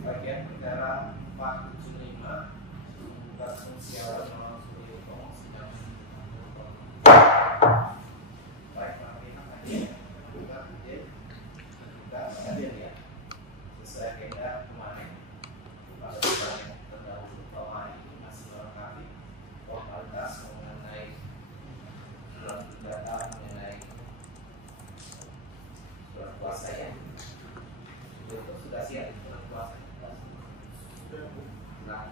Bagian negara 475 bukan siaran langsung dihitung sedang baik makanya juga hadir ya sesuai agenda kemarin pada bulan terdahulu bahwa hari ini masih melengkapi formalitas mengenai data mengenai surat kuasa ya. Itu sudah siap surat kuasa. Nah,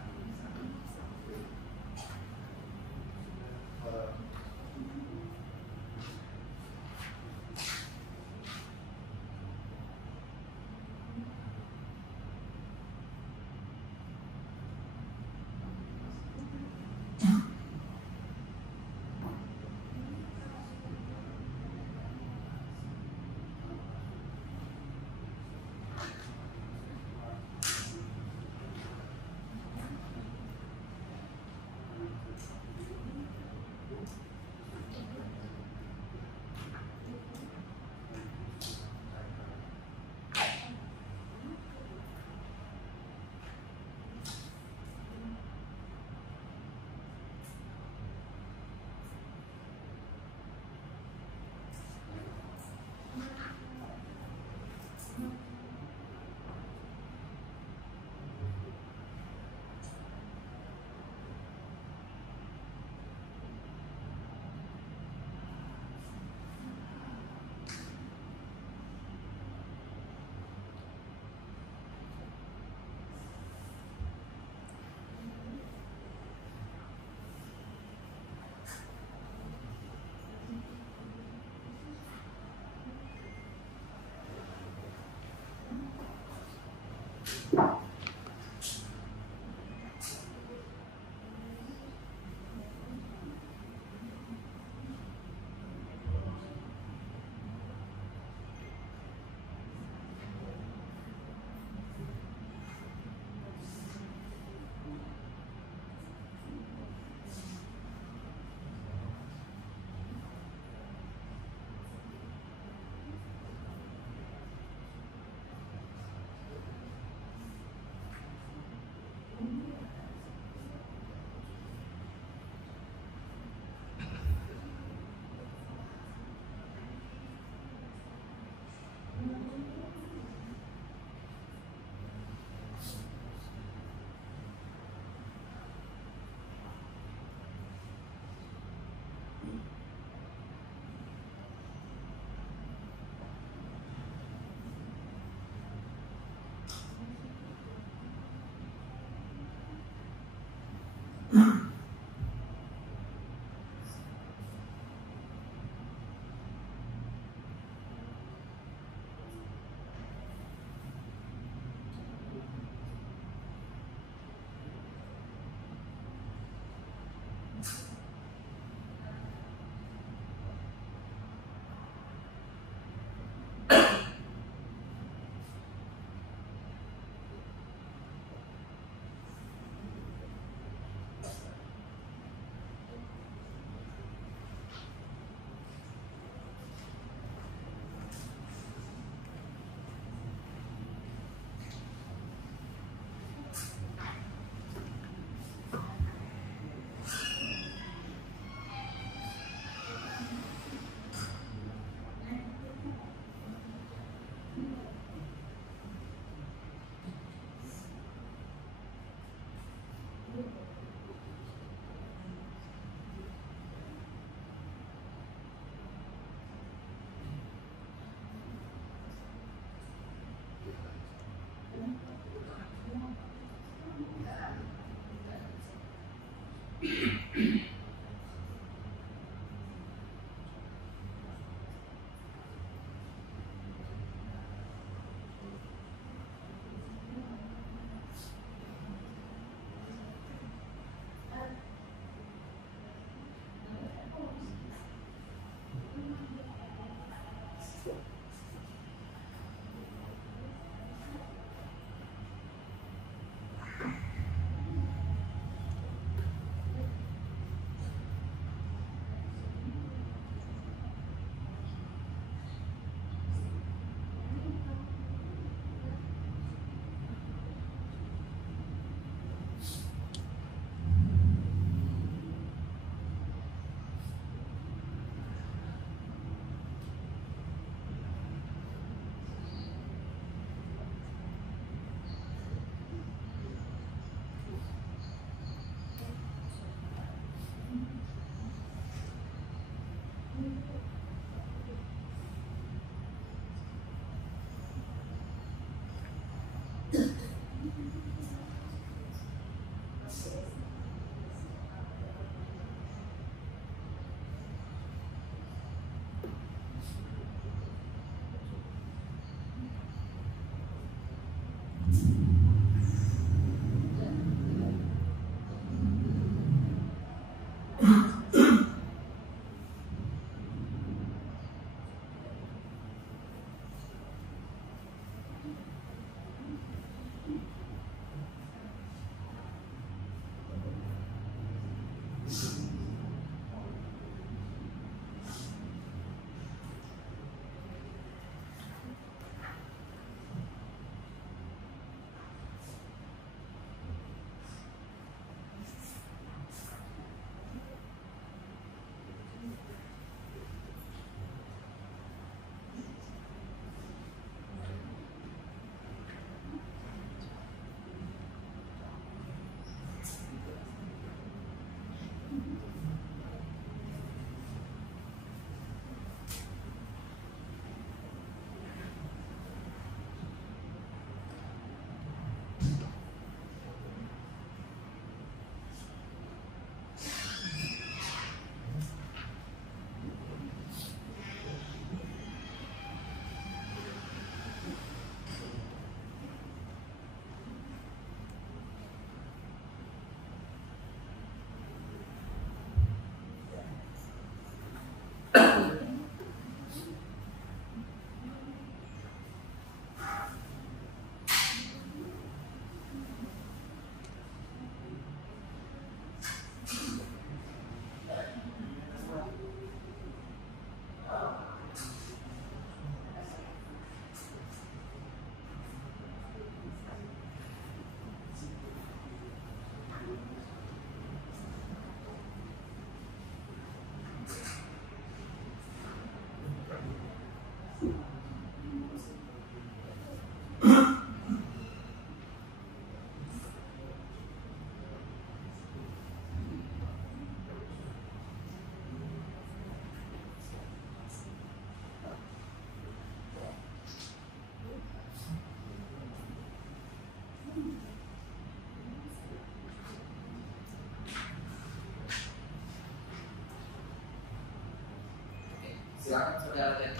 Silakan saudara Dan.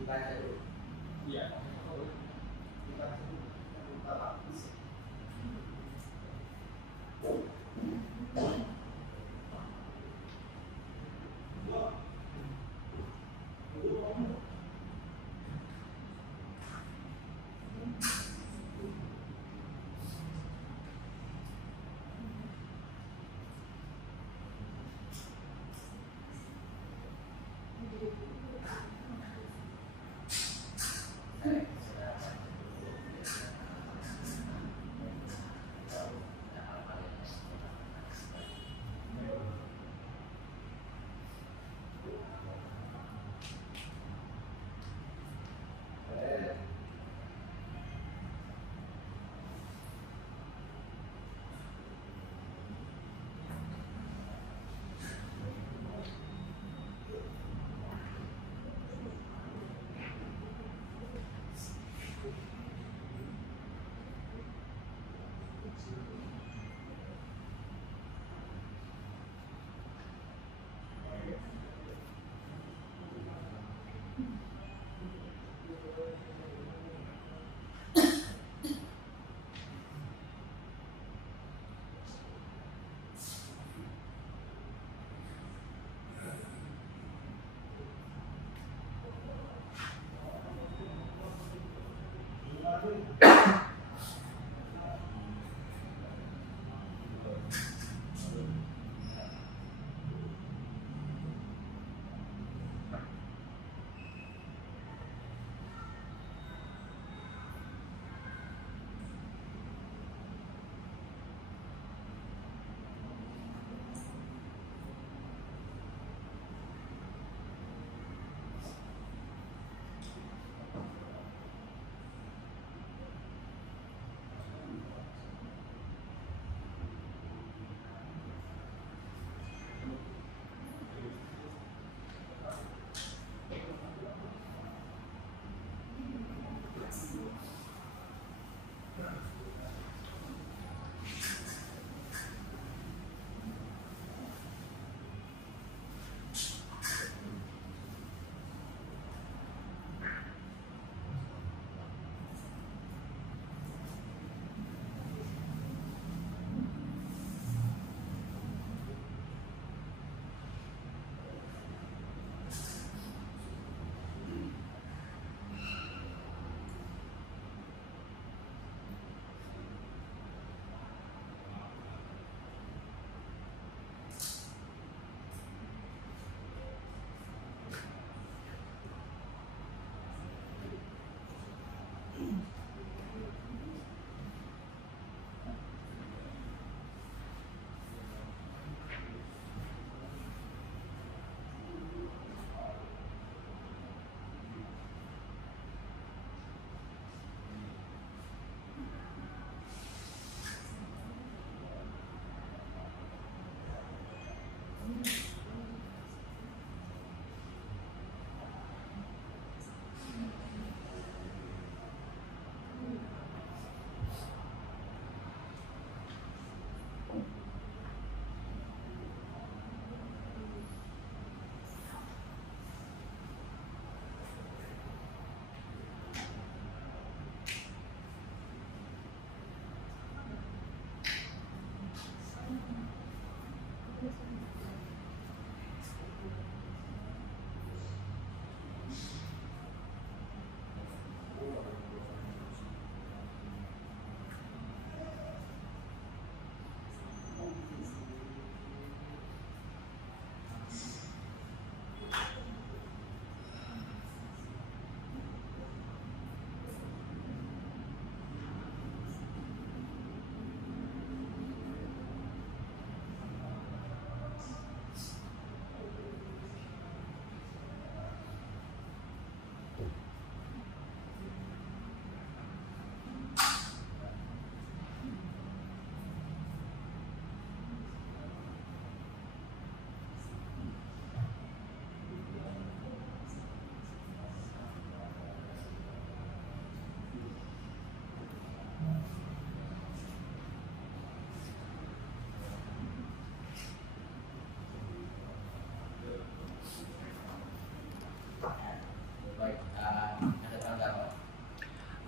Dibaca dulu. Iya. Dibaca dulu.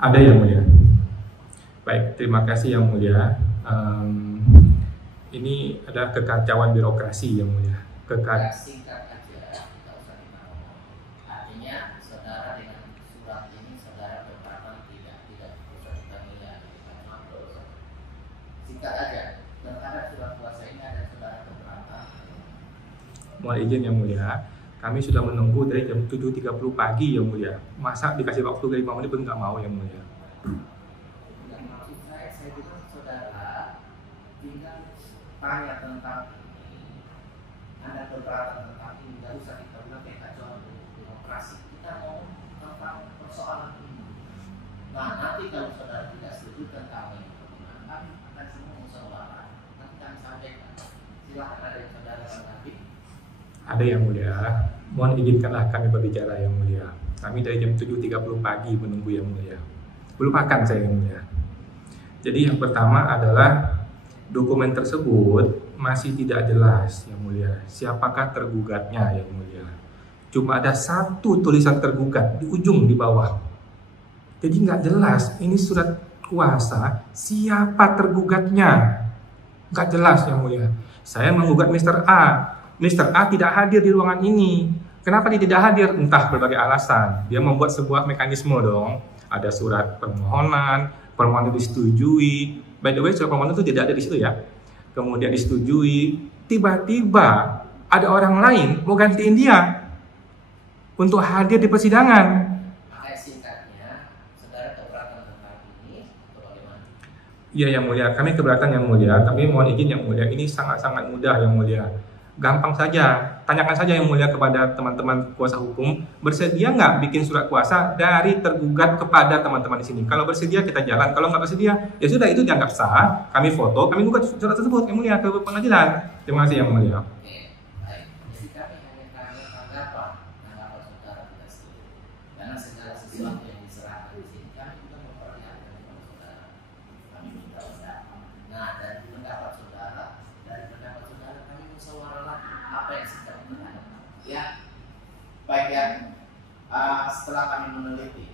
Ada yang mulia. Baik, terima kasih yang mulia. Ini adalah kekacauan birokrasi yang mulia. Singkat aja, tidak usah kita ngomong. Artinya saudara dengan surat ini saudara keberatan tidak usah kita nilai. Singkat aja, terhadap surat kuasa ini ada saudara keberatan. Mohon izin yang mulia. Kami sudah menunggu dari jam 7.30 pagi yang mulia. Masa dikasih waktu dari 5 menit pun nggak mau yang mulia. Yang maksud saya bilang saudara tinggal tanya tentang ini. Anda keberatan tentang ini, nggak usah kita bilang kayak kacauan demokrasi. Kita mau tentang persoalan ini. Nah nanti kalau saudara tidak setuju tentang ini, kami akan semua musyawarah. Nanti kami sampaikan. Silakan ada yang saudara tanggapi. Ada yang mulia. Mohon izinkanlah kami berbicara yang mulia. Kami dari jam 7.30 pagi menunggu yang mulia. Belum makan saya yang mulia. Jadi yang pertama adalah dokumen tersebut masih tidak jelas yang mulia. Siapakah tergugatnya yang mulia? Cuma ada satu tulisan tergugat di ujung di bawah. Jadi nggak jelas ini surat kuasa siapa tergugatnya. Nggak jelas yang mulia. Saya menggugat Mr. A. Mr. A tidak hadir di ruangan ini. Kenapa dia tidak hadir? Entah berbagai alasan. Dia membuat sebuah mekanisme dong. Ada surat permohonan itu disetujui. By the way, surat permohonan itu tidak ada di situ ya. Kemudian disetujui. Tiba-tiba ada orang lain mau gantiin dia untuk hadir di persidangan. Makanya singkatnya, saudara keberatan tentang ini atau bagaimana? Iya yang mulia, kami keberatan yang mulia. Tapi mohon izin yang mulia, ini sangat-sangat mudah yang mulia. Gampang saja, tanyakan saja yang mulia kepada teman-teman kuasa hukum, bersedia nggak bikin surat kuasa dari tergugat kepada teman-teman di sini. Kalau bersedia kita jalan, kalau nggak bersedia ya sudah itu dianggap sah. Kami foto, kami gugat surat tersebut yang mulia ke pengadilan. Terima kasih yang mulia. Oke, baik. Jadi kami hanya tanya tanggapan saudara tidak setuju. Karena segala sesuatu yang diserahkan di sini kami juga memperlihatkan kepada saudara. Kami minta pendapat. Nah dari pendapat saudara kami musyawarah lagi apa yang sedang terjadi. Ya, baik ya. Setelah kami meneliti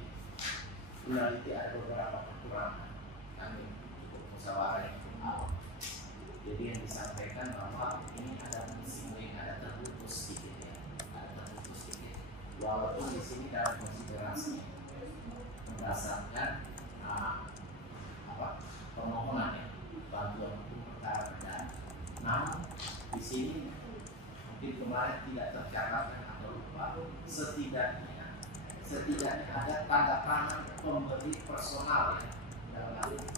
ada beberapa kekurangan. Kami cukup musyawarah yang awal. Jadi yang disampaikan bahwa ini ada missing link, ada terputus sedikit ya, Walaupun di sini dalam konsiderasi berdasarkan permohonan ya, bantuan hukum perkara pidana. Namun di sini mungkin kemarin tidak tercatat atau lupa, setidaknya ada tanda tangan pemberi personal ya, dalam hal ini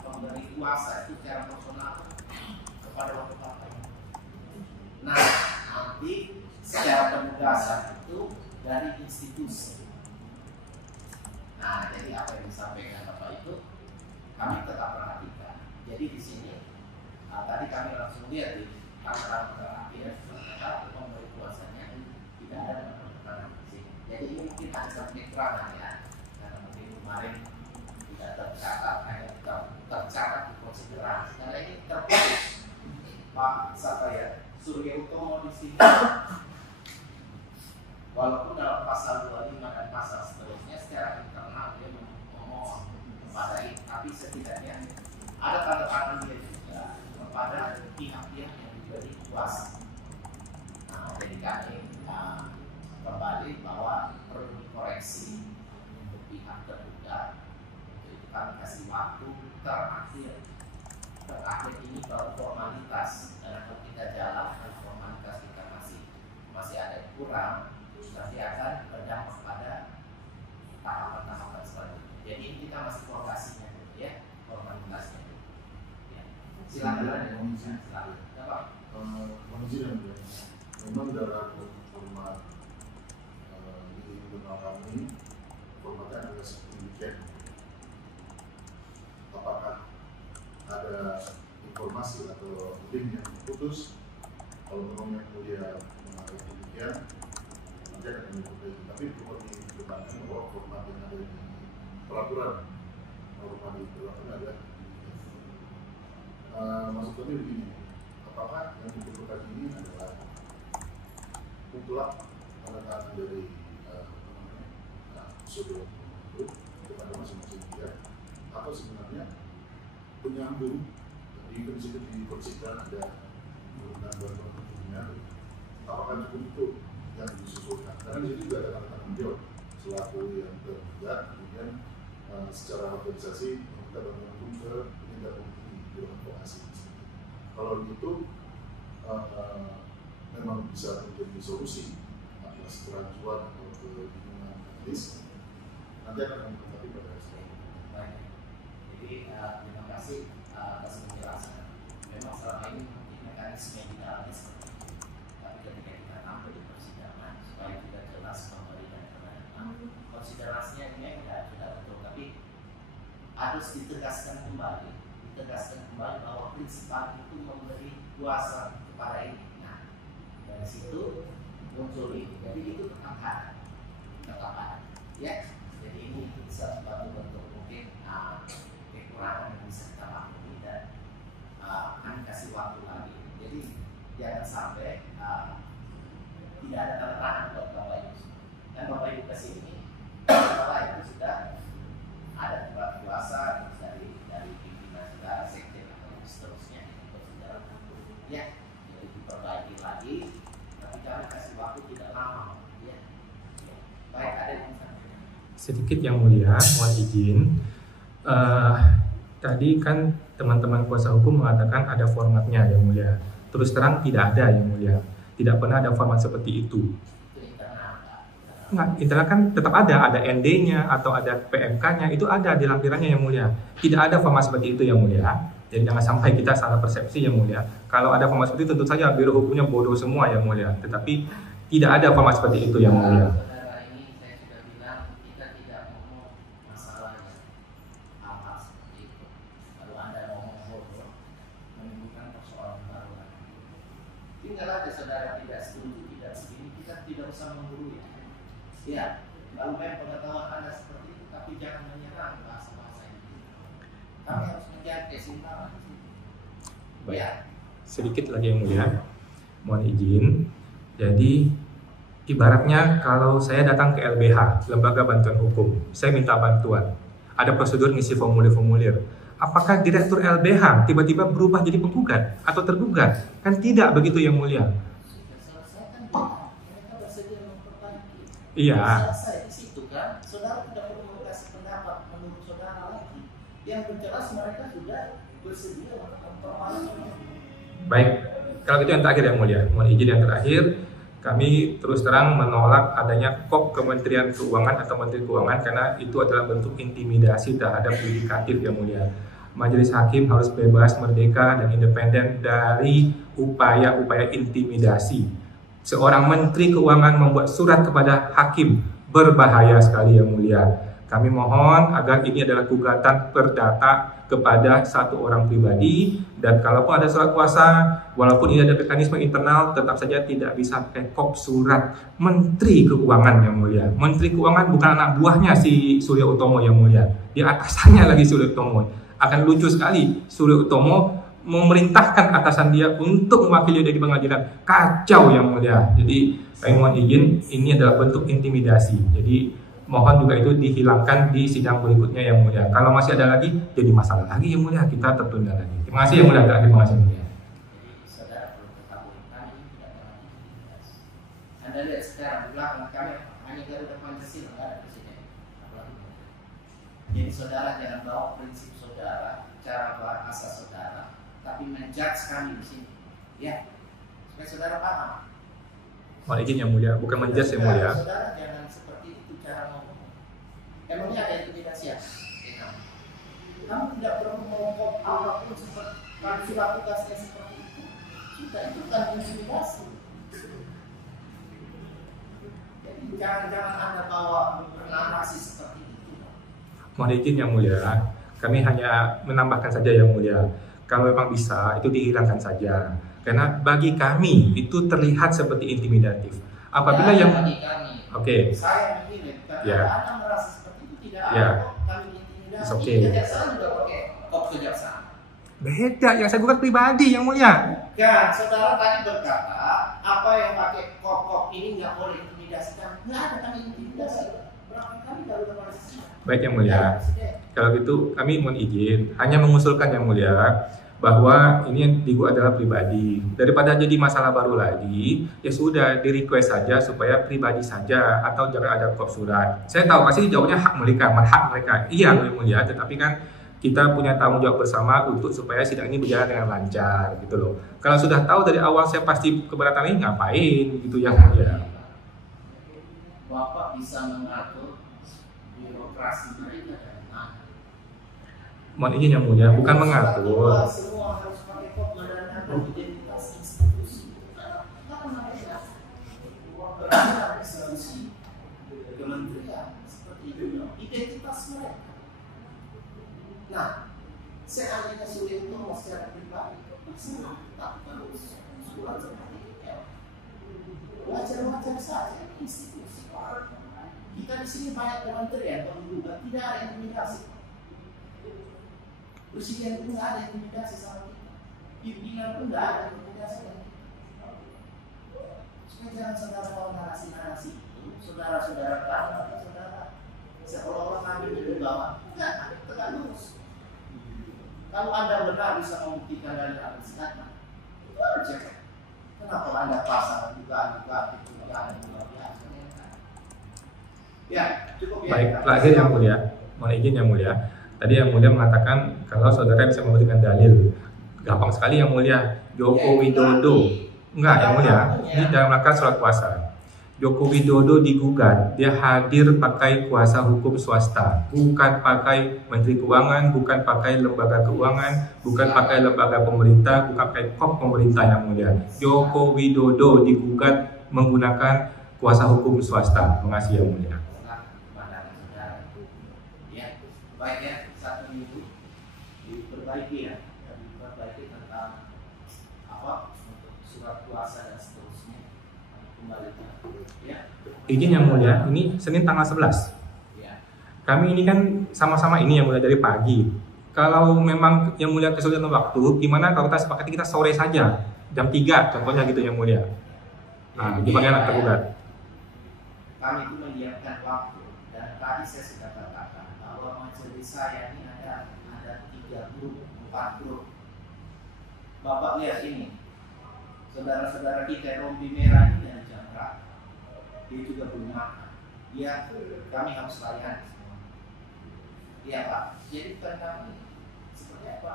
pemberi kuasa itu secara personal kepada wakil bapak. Nah nanti secara penugasan itu dari institusi. Nah jadi apa yang disampaikan bapak itu kami tetap perhatikan. Jadi di sini tadi kami langsung lihat di tanggal terakhir ternyata pemberi kuasanya tidak ada penekanan di sini. Jadi ini mungkin ada kekurangan ya, karena mungkin kemarin tidak tercatat, hanya tercatat di konsiderasi. Karena ini terputus Pak Surya Utomo di sini. Walaupun dalam pasal 25 dan pasal seterusnya secara internal dia memohon kepada ini, tapi setidaknya ada tanda tangan dia juga kepada pihak-pihak yang diberi kuasa. Nah, jadi kami kembali bahwa perlu dikoreksi untuk pihak tergugat. Untuk itu kami kasih waktu terakhir ini baru formalitas. Karena kalau kita jalan dan formalitas kita masih ada yang kurang, nanti akan berdampak pada tahapan-tahapan selanjutnya. Jadi ini kita masih formasinya dulu ya, formalitasnya dulu. Ya. Silakan ada yang mau silakan. Bapak. Manusia memang dalam format di internal kami formatnya adalah seperti weekend. Apakah ada informasi atau link yang putus? Kalau memang yang mulia mengalami demikian, nanti akan diperbaiki. Tapi perlu diketahui bahwa format yang ada di peraturan norma di peraturan ada. Maksud kami begini, apakah yang diperlukan ini adalah mutlak tanda tangan dari Surya itu kepada masing-masing dia, atau sebenarnya penyambung di prinsip dipersiapkan ada penggunaan bantuan hukumnya, apakah cukup itu yang disusulkan? Karena di situ juga ada tanggung jawab selaku yang terlibat, kemudian secara organisasi kita bantuan hukum ke penegak hukum di bidang advokasi. Kalau itu memang bisa menjadi solusi atas kerancuan atau kebingungan medis, nanti akan menghadapi pada sekarang. Baik. Jadi terima kasih atas penjelasan. Memang selama ini mungkin mekanisme di dalamnya seperti itu. Tapi ketika kita tampil di persidangan supaya kita jelas memberikan kebenaran, konsiderasinya ini sudah betul, tapi harus ditegaskan kembali bahwa prinsip itu memberi kuasa kepada ini. Nah, dari situ muncul ini. Jadi itu tetap ada. Ya. Jadi ini suatu bentuk mungkin kekurangan yang bisa kita maklumi dan kami kasih waktu lagi. Jadi jangan sampai tidak ada tanda tangan buat Bapak Ibu. Dan Bapak Ibu kesini, Bapak Ibu sudah ada kuasa dari pimpinan saudara, sekjen atau seterusnya untuk saudara. Ya, jadi diperbaiki lagi. Tapi kami kasih waktu tidak lama. Ya. Baik, ada yang sedikit yang mulia, mohon izin. Tadi kan teman-teman kuasa hukum mengatakan ada formatnya yang mulia. Terus terang tidak ada yang mulia. Tidak pernah ada format seperti itu. Enggak, internal kan tetap ada ND-nya atau ada PMK-nya, itu ada di lampirannya yang mulia. Tidak ada format seperti itu yang mulia. Jadi jangan sampai kita salah persepsi yang mulia. Kalau ada format seperti itu tentu saja biro hukumnya bodoh semua yang mulia. Tetapi tidak ada format seperti itu yang mulia. Tinggal aja saudara tidak setuju, tidak segini, kita tidak usah menggurui. Ya, lalu pengetahuan Anda seperti itu, tapi jangan menyerang bahasa-bahasa itu. Kami harus menjaga kesimpulan. Baik. Ya. Sedikit lagi yang mulia, mohon izin. Jadi ibaratnya kalau saya datang ke LBH, Lembaga Bantuan Hukum, saya minta bantuan. Ada prosedur ngisi formulir-formulir. Apakah direktur LBH tiba-tiba berubah jadi penggugat atau tergugat? Kan tidak begitu yang mulia. Iya. Selesai di situ kan, saudara tidak perlu memberikan pendapat menurut saudara lagi. Yang jelas mereka sudah bersedia untuk mempermalukan. Baik, kalau itu yang terakhir yang mulia. Mohon izin yang terakhir, kami terus terang menolak adanya KOP Kementerian Keuangan atau Menteri Keuangan karena itu adalah bentuk intimidasi terhadap yudikatif yang mulia. Majelis Hakim harus bebas, merdeka, dan independen dari upaya-upaya intimidasi. Seorang Menteri Keuangan membuat surat kepada hakim, berbahaya sekali yang mulia. Kami mohon agar ini adalah gugatan perdata kepada satu orang pribadi, dan kalaupun ada surat kuasa, walaupun ini ada mekanisme internal, tetap saja tidak bisa pakai kop surat Menteri Keuangan yang mulia. Menteri Keuangan bukan anak buahnya si Surya Utomo yang mulia, di atasannya lagi Surya Utomo. Akan lucu sekali Surya Utomo memerintahkan atasan dia untuk mewakili dia di pengadilan. Kacau yang mulia. Jadi saya mohon izin, ini adalah bentuk intimidasi. Jadi mohon juga itu dihilangkan di sidang berikutnya yang mulia. Kalau masih ada lagi, jadi masalah lagi yang mulia, kita tertunda lagi. Terima kasih yang mulia. Terima kasih yang mulia. Saudara perlu ketahui, kami ini tidak pernah intimidasi. Anda lihat sekarang di belakang kami hanya Garuda Pancasila, nggak ada presiden. Jadi saudara jangan bawa prinsip saudara, cara bahasa saudara, tapi menjudge kami di sini, ya, supaya saudara paham. Mohon izin yang mulia, bukan menjudge yang mulia. Saudara jangan seperti itu cara ngomong. Emangnya ada intimidasi ya? Kamu tidak perlu ngomong apapun seperti kalau sudah tugasnya seperti itu. Sudah itu kan intimidasi. Jadi jangan Anda bawa narasi seperti itu. Mohon izin yang mulia, kami hanya menambahkan saja yang mulia. Kalau memang bisa, itu dihilangkan saja. Karena bagi kami itu terlihat seperti intimidatif. Apabila ya, yang bagi kami, oke. Saya memilih karena Ya. Anda merasa seperti itu tidak Ya. ada kok kami intimidasi. Okay. Kejaksaan juga pakai kop kejaksaan. Beda, yang saya gugat pribadi yang mulia. Kan, saudara tadi berkata apa yang pakai kop ini nggak boleh intimidasi kan? Nggak ada kami intimidasi. Berapa kali Garuda Pancasila? Baik Yang Mulia, kalau gitu kami mohon izin hanya mengusulkan Yang Mulia bahwa ini yang dibuat adalah pribadi. Daripada jadi masalah baru lagi, ya sudah di request saja supaya pribadi saja atau jangan ada kop surat. Saya tahu pasti jawabnya hak mereka. Iya Yang Mulia, tetapi kan kita punya tanggung jawab bersama untuk supaya sidang ini berjalan dengan lancar gitu loh. Kalau sudah tahu dari awal saya pasti keberatan ini ngapain gitu Yang Mulia. Bapak bisa mengatur birokrasi mereka dari mana? Mohon izin Yang Mulia, bukan mengatur. Semua harus pakai kop dan identitas institusi. Kenapa namanya? Ada institusi kementerian seperti itu, identitas mereka. Nah, seandainya sulit itu secara pribadi, masalah tak harus surat seperti itu. Wajar-wajar saja institusi. Kita di sini banyak kementerian, juga tidak ada intimidasi. Presiden pun nggak ada intimidasi sama kita. Pimpinan pun nggak ada intimidasi sama kita. Supaya jangan saudara kalau narasi-narasi itu, saudara-saudara kami, saudara seolah-olah kami di bawah. Enggak, kami tegak lurus. Kalau Anda benar bisa membuktikan dari Al-Quran, itu aja. Kenapa Anda pasang dugaan-dugaan itu yang luar biasa? Ya, cukup ya. Baik, terakhir Yang Mulia, mohon izin Yang Mulia. Tadi Yang Mulia mengatakan kalau saudara bisa memberikan dalil. Gampang sekali Yang Mulia. Joko Widodo, enggak Yang Mulia, ini dalam rangka surat kuasa. Joko Widodo digugat, dia hadir pakai kuasa hukum swasta, bukan pakai Menteri Keuangan, bukan pakai lembaga keuangan, bukan pakai lembaga pemerintah, bukan pakai kop pemerintah Yang Mulia. Joko Widodo digugat menggunakan kuasa hukum swasta. Terima kasih Yang Mulia. Baik ya, 1 minggu diperbaiki ya, diperbaiki tentang apa untuk surat kuasa dan seterusnya kembalikan. Ya. Izin Yang Mulia, ini Senin tanggal 11. Ya. Kami ini kan sama-sama ini Yang Mulia dari pagi. Kalau memang Yang Mulia kesulitan waktu, gimana kalau kita sepakati kita sore saja, jam 3 contohnya gitu Yang Mulia. Nah, gimana tergugat? Kami itu menyiapkan waktu dan tadi saya sudah katakan bahwa majelis saya ini ada 3 grup, 4 grup. Bapak lihat ini, saudara-saudara kita rompi merah ini dari jam berapa? Dia juga belum makan. Ya, kami harus layani semua. Iya Pak. Jadi bukan kami seperti apa?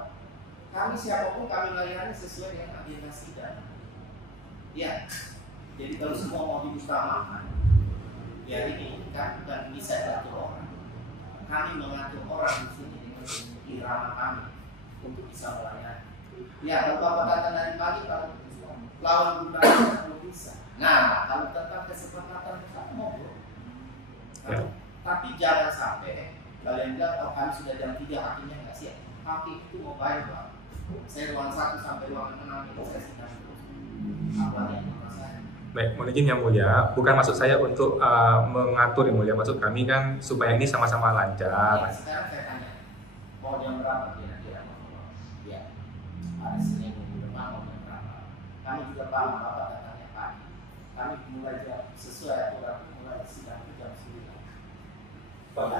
Kami siapapun kami layani sesuai dengan agenda sidang. Ya. Jadi kalau semua mau dimustamahkan, ya ini kan bukan bisa diatur orang. Kami mengatur orang di sini dengan irama kami untuk bisa melayani. Ya, kalau Bapak datang dari pagi kalau lawan gubernur belum bisa. Nah, kalau tentang kesepakatan kita ngobrol. Tapi jangan sampai kalian bilang kalau kami sudah jam 3 hakimnya nggak siap. Hakim itu mau bayar Pak. Saya ruangan 1 sampai ruangan 6 itu saya sidang terus. Apa yang saya? Baik, mohon izin Yang Mulia, bukan maksud saya untuk mengatur Yang Mulia, maksud kami kan supaya ini sama-sama lancar. Ya, sekarang saya tanya, mau jam berapa kira-kira? Ya, hari Senin minggu depan mau jam berapa? Kami juga paham Bapak datangnya pagi. Kami mulai jam sesuai aturan mulai sidang itu jam 9. Mau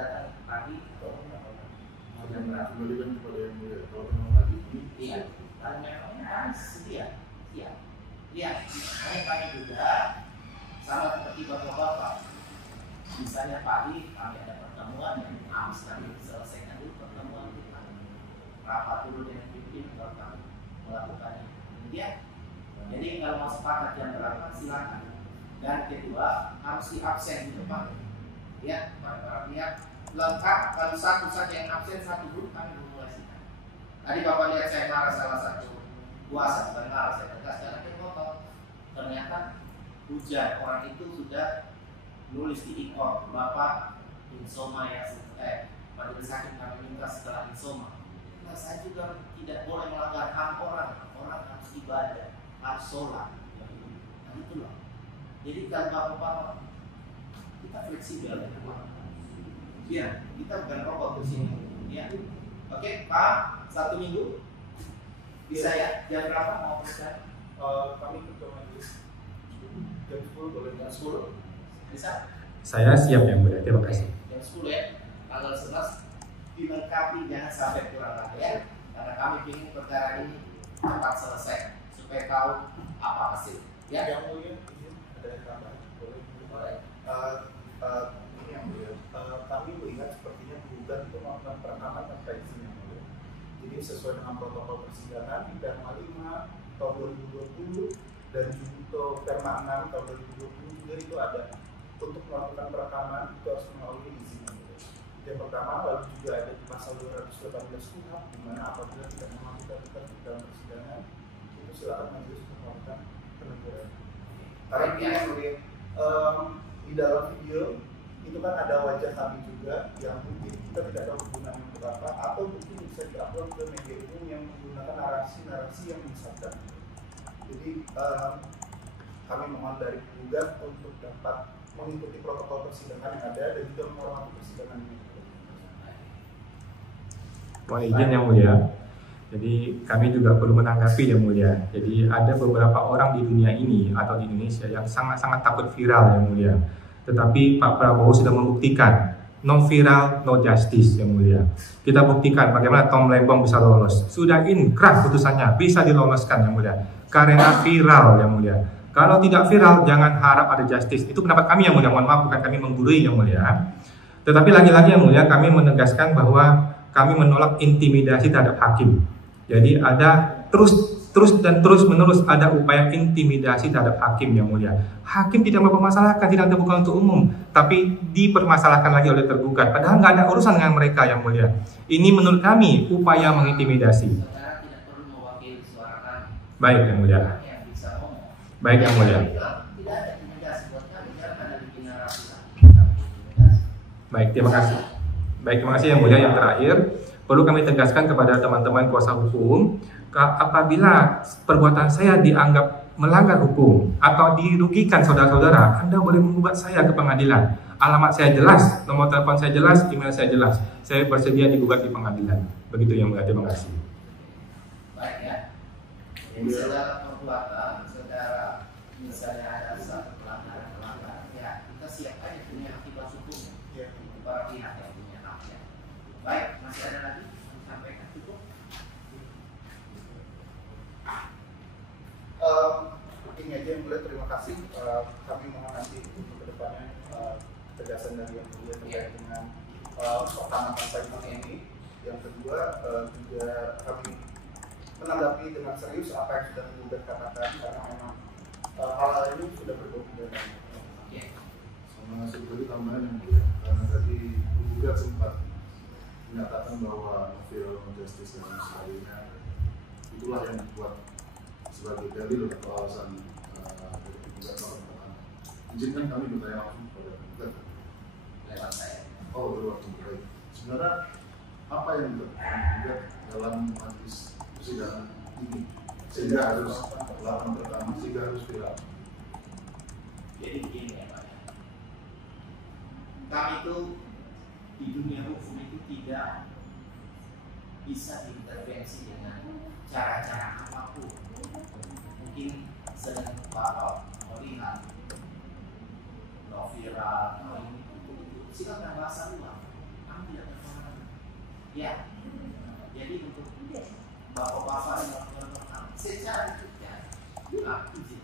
datang pagi atau mau jam berapa? Kembalikan kepada Yang Mulia. Kalau memang pagi ini, Iya, kalau memangnya kami sedia. Iya, makanya kami juga sama seperti bapak-bapak. Misalnya pagi kami ada pertemuan yang harus kami selesaikan dulu pertemuan kita. Rapat dulu dengan pimpinan baru kami melakukannya. Ya, jadi kalau mau sepakat jam berapa silakan. Dan kedua harus di absen di depan. Ya, para pihak lengkap. Kalau satu saja yang absen, satu grup kami mulai sidang. Tadi bapak lihat saya marah salah satu kuasa, bukan marah saya tegaskan akhir foto. Ternyata hujan orang itu sudah nulis di ikon Bapak insoma yang majelis hakim kami minta setelah insoma. Nah, saya juga tidak boleh melanggar hak orang harus ibadah, harus sholat. Nah itulah. Jadi kalau Bapak kita fleksibel. Ya, kita bukan robot di sini. Ya, oke Pak, 1 minggu bisa ya? Jam berapa mau periksa? kami ketua majelis jam 10 boleh jam 10. Bisa? Saya siap Yang Mulia, terima kasih. Jam jam 10 ya, tanggal 11 dilengkapi, jangan sampai kurang lagi ya, karena kami ingin perkara ini cepat selesai supaya tahu apa hasil. Ya, Yang mulia, izin ada tambahan, boleh? Ini yang mulia, kami melihat sepertinya penggugat itu melakukan perekaman tanpa izin yang mulia. Jadi sesuai dengan protokol persidangan di Perma 5 tahun 2020 dan juga Perma 6 tahun 2020 juga itu ada untuk melakukan perekaman itu harus melalui izin yang mulia. Yang pertama, lalu juga ada di pasal 218 KUHP di mana apabila tidak melakukan di dalam persidangan itu silakan majelis untuk melakukan peneguran. Tapi yang mulia, di dalam video itu kan ada wajah kami juga yang mungkin kita tidak tahu gunanya untuk apa, atau mungkin bisa diupload ke media umum yang menggunakan narasi-narasi yang menyesatkan. Jadi kami mohon dari penggugat untuk dapat mengikuti protokol persidangan yang ada dan juga menghormati persidangan ini. Mohon izin yang mulia. Jadi kami juga perlu menanggapi yang mulia. Jadi ada beberapa orang di dunia ini atau di Indonesia yang sangat-sangat takut viral yang mulia. Tetapi Pak Prabowo sudah membuktikan no viral, no justice yang mulia. Kita buktikan bagaimana Tom Lembong bisa lolos. Sudah inkrah putusannya, bisa diloloskan yang mulia. Karena viral yang mulia. Kalau tidak viral, jangan harap ada justice. Itu pendapat kami yang mulia. Mohon maaf, bukan kami menggurui yang mulia. Tetapi lagi-lagi yang mulia, kami menegaskan bahwa kami menolak intimidasi terhadap hakim. Jadi ada terus menerus ada upaya intimidasi terhadap hakim yang mulia. Hakim tidak mempermasalahkan, tidak terbuka untuk umum, tapi dipermasalahkan lagi oleh tergugat. Padahal nggak ada urusan dengan mereka yang mulia. Ini menurut kami upaya mengintimidasi. saudara tidak perlu mewakili suara kami. Baik yang mulia. Yang bisa ngomong. Baik yang mulia. Tidak ada intimidasi buat kami, jangan ada bikin narasi. Baik, terima kasih. Baik, terima kasih yang mulia. Yang terakhir, perlu kami tegaskan kepada teman-teman kuasa hukum, apabila perbuatan saya dianggap melanggar hukum atau dirugikan saudara-saudara, Anda boleh menggugat saya ke pengadilan. Alamat saya jelas, nomor telepon saya jelas, email saya jelas. Saya bersedia digugat di pengadilan. Begitu yang mulia, terima kasih. Baik ya. Jadi segala perbuatan, saudara misalnya ada satu pelanggaran, ya kita siap aja punya akibat hukum. Ya, para pihak yang punya haknya. Baik, masih ada lagi yang sampaikan cukup? Ini aja yang boleh, terima kasih. Kami mohon nanti untuk kedepannya tegasan dari yang mulia terkait dengan pertama konflik ini. Yang kedua juga kami menanggapi dengan serius apa yang sudah penggugat katakan, karena memang hal ini sudah berbau pidana. Sama seperti tambahan yang mulia, karena tadi penggugat sempat menyatakan bahwa viral justice dan sebagainya itulah yang dibuat sebagai dalil atau alasan dari penggugat nomor pertama. Izinkan kami bertanya langsung kepada penggugat. Lewat saya. Oh, lewat penggugat. Sebenarnya apa yang penggugat dalam majelis persidangan ini sehingga harus laporan pertama, sehingga harus viral? Jadi begini ya Pak. Kami itu di dunia hukum itu tidak bisa diintervensi dengan cara-cara apapun. Mungkin sedang Bapak melihat viral atau ini itu silakan bahasa luar. Kami tidak berpengaruh. Ya. Jadi untuk Bapak-bapak yang melakukan secara tidak izin.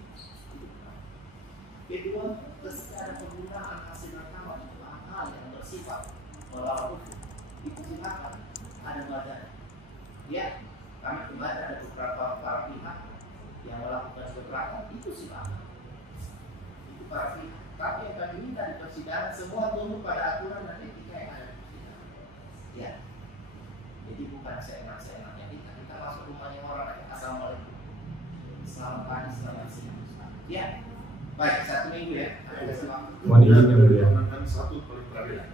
Kedua, secara penggunaan hasil rekaman itu hal yang bersifat melawan hukum. Itu silakan ada badan. Ya, kami kemarin ada beberapa para pihak yang melakukan beberapa itu silakan. Itu para pihak. Tapi yang kami minta di persidangan semua tunduk pada aturan dan etika yang ada di persidangan. Ya. Jadi bukan seenak-seenaknya kita masuk rumahnya orang aja. Assalamualaikum. Selamat pagi, selamat siang. Ya. Baik, 1 minggu ya. Mohon izin yang mulia. Kami satu paling terakhir.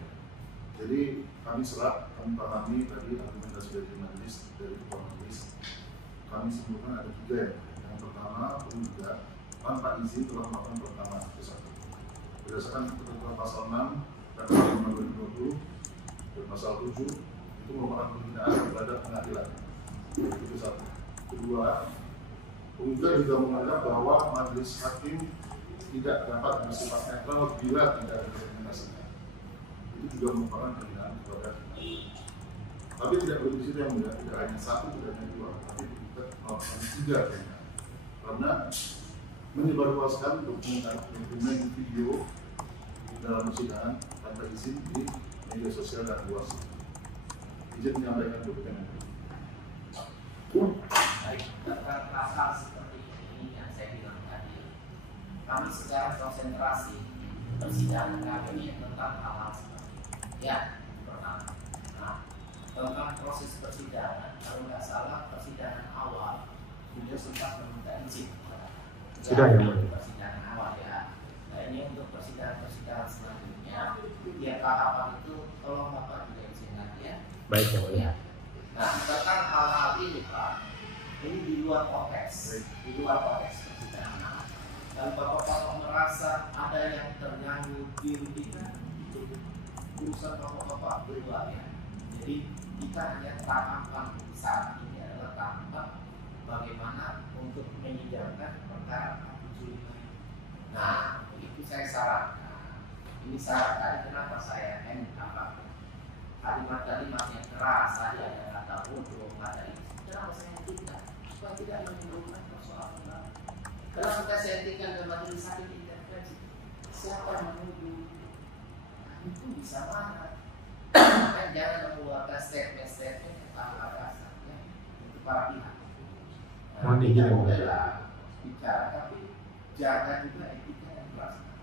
Jadi kami serap, kami pahami tadi argumentasi dari majelis, dari ketua majelis. Kami simpulkan ada 3 ya. Yang pertama, penggugat tanpa izin telah melakukan pertama itu 1. Berdasarkan ketentuan pasal 6 Perma 2020 dan pasal 7 itu merupakan penghinaan terhadap pengadilan. Itu 1. Kedua, penggugat juga menganggap bahwa majelis hakim tidak dapat bersifat netral bila tidak ada dokumentasinya. Itu juga merupakan penghinaan kepada tapi tidak berhenti di situ yang mulia, tidak hanya satu, tidak hanya dua, tapi kita melakukan 3 kayaknya. Karena menyebarluaskan dokumen video dalam persidangan tanpa izin di media sosial dan luas. Izin menyampaikan dokumen. Baik, tentang pasal seperti ini yang saya bilang tadi, kami secara konsentrasi persidangan kami tentang hal-hal seperti ini. Ya, pertama. Nah, tentang proses persidangan, kalau nggak salah persidangan awal sudah sempat meminta izin. Sudah ya, Mulia. Persidangan awal ya. Nah ini untuk persidangan selanjutnya, ya tahapan itu tolong Bapak juga izinkan ya. Baik ya, Mulia. Nah tentang hal-hal ini Pak, ini di luar konteks, persidangan. Dan Bapak-Bapak merasa ada yang terganggu dirugikan, itu urusan Bapak-Bapak berdua ya. Jadi kita hanya tahapan saat ini adalah tahapan bagaimana untuk menyidangkan perkara 75. Nah, itu saya sarankan. Ini saran tadi kenapa saya kalimat-kalimat yang keras tadi ada kata bodoh, kata itu. Kenapa saya hentikan? Supaya tidak menimbulkan persoalan baru. Kenapa kita hentikan ke majelis hakim intervensi? Siapa yang menuduh? Itu bisa marah. Kan jangan mengeluarkan statement-statement yang tanpa dasarnya untuk para pihak. Mohon izin ya, Mulia. Bicara, tapi jaga juga etika yang dilaksanakan.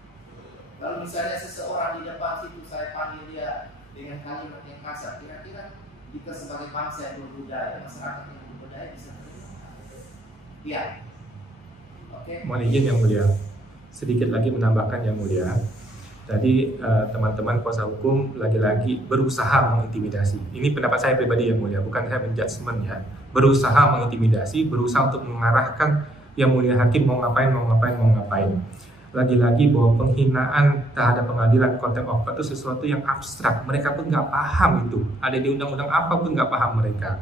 Kalau misalnya seseorang di depan situ saya panggil dia dengan kalimat yang kasar, kira-kira kita sebagai bangsa yang berbudaya, masyarakat yang berbudaya bisa terima? Iya. Oke. Mohon izin yang Mulia. Sedikit lagi menambahkan yang Mulia. Tadi teman-teman kuasa hukum lagi-lagi berusaha mengintimidasi. Ini pendapat saya pribadi yang Mulia, bukan saya menjudgment ya. Berusaha mengintimidasi, berusaha untuk mengarahkan yang Mulia hakim mau ngapain. Lagi-lagi bahwa penghinaan terhadap pengadilan contempt of court itu sesuatu yang abstrak. Mereka pun nggak paham itu. Ada di undang-undang apa pun nggak paham mereka.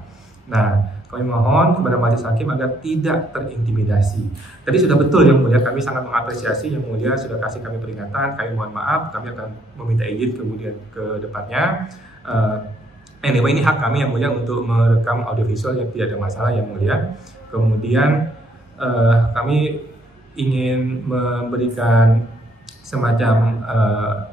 Nah, kami mohon kepada majelis hakim agar tidak terintimidasi. Tadi sudah betul yang Mulia, kami sangat mengapresiasi yang Mulia sudah kasih kami peringatan. Kami mohon maaf, kami akan meminta izin kemudian ke depannya. Anyway, ini hak kami yang Mulia untuk merekam audiovisual yang tidak ada masalah yang Mulia. Kemudian kami ingin memberikan semacam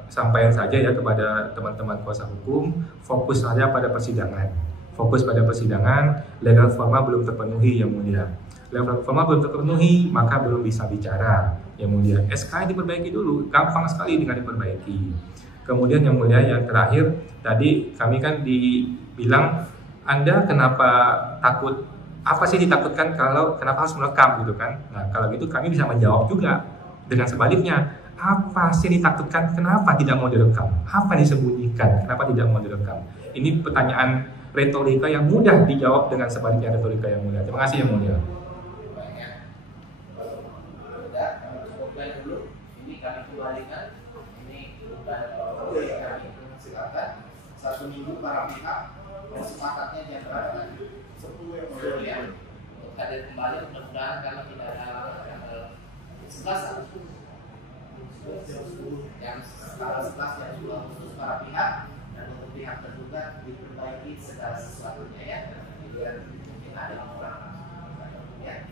sampaian saja ya kepada teman-teman kuasa hukum, fokus saja pada persidangan. Fokus pada persidangan, legal formal belum terpenuhi yang Mulia. Legal formal belum terpenuhi, maka belum bisa bicara yang Mulia. SK diperbaiki dulu, gampang sekali dengan diperbaiki. Kemudian yang Mulia, yang terakhir, tadi kami kan dibilang, Anda kenapa takut, apa sih ditakutkan kalau kenapa harus merekam gitu kan? Nah kalau gitu kami bisa menjawab juga dengan sebaliknya. Apa sih ditakutkan, kenapa tidak mau direkam? Apa disembunyikan, kenapa tidak mau direkam? Ini pertanyaan retorika yang mudah dijawab dengan sebaliknya retorika yang mulia. Terima kasih yang mulia. Banyak. Sudah, kami cukupkan dulu. Ini kami kembalikan. Ini bukan oleh kami. Silakan. 1 minggu para pihak kesepakatnya jam berapa? 10 ya. Untuk hadir kembali mudah-mudahan karena tidak ada tanggal 11 yang tanggal 11 yang sudah khusus para pihak. Dan untuk pihak terduga diperbaiki segala sesuatunya ya, biar mungkin ada kekurangan ya.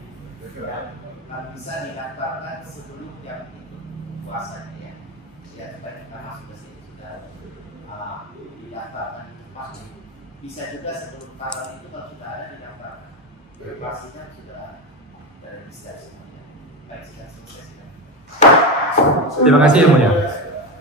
Dan bisa didaftarkan sebelum jam itu puasanya ya. Ya supaya kita masuk ke sini sudah didaftarkan pasti. Bisa juga sebelum tanggal itu kalau sudah ada didaftarkan. Pastinya sudah terregistrasi semuanya. Baik, sudah selesai. Terima kasih yang mulia.